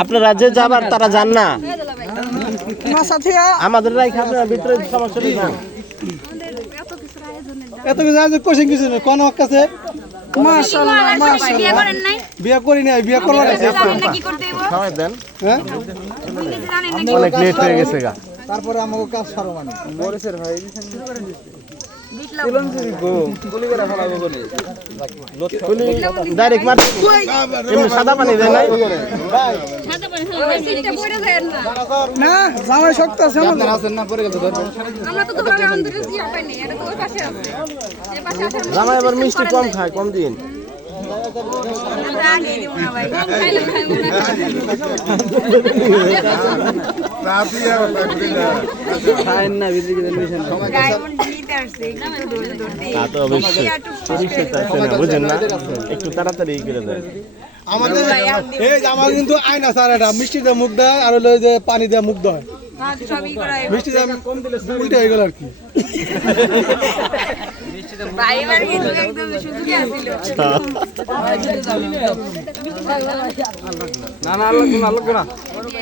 আপনারা যে যাবার তারা যান না। আমাদের রাইখা আপনারা ভিতরে সমস্যা যান। এত কিছু আজ কোচিং কিছু নেই কোন কাছে মাশাআল্লাহ বিয়ে বিয়ে করি নাই বিয়ে করবার আছে। দেন। হ্যাঁ? ইংরেজি অনেক লেট হয়ে গেছে গা। তারপরে আমাকে কাজ সারো মানে। ডাইরেক্ট মার। এমনি সাদা পানি দেয় নাই? সাদা পানি খাওয়া সিটটা পড়ে যায় না। না জামাই আছে আমরা তো তোমার অন্তরে কি পাই নাই এটা তো ওই পাশে আছে। যে পাশে আছে জামাই আবার মিষ্টি কম খায় কম দিন। আমরা আগে দিব না ভাই। খাইলে খাইবো না ডায়মন্ড নিতে আসছে একটু ধরে ধরতে তা তো অবশ্যই। চিকিৎসা চাইছে না বুঝেন না? একটু তাড়াতাড়ি করে দেন। আমাদের এই আমার কিন্তু আইন আছে এটা। মিষ্টি দিয়ে মুখ দেয় আর হলো ওই যে পানি দিয়ে মুখ দেয়। মিষ্টি দিয়ে উল্টে হয়ে গেল আর কি। না না আল্লাহ আল্লাহ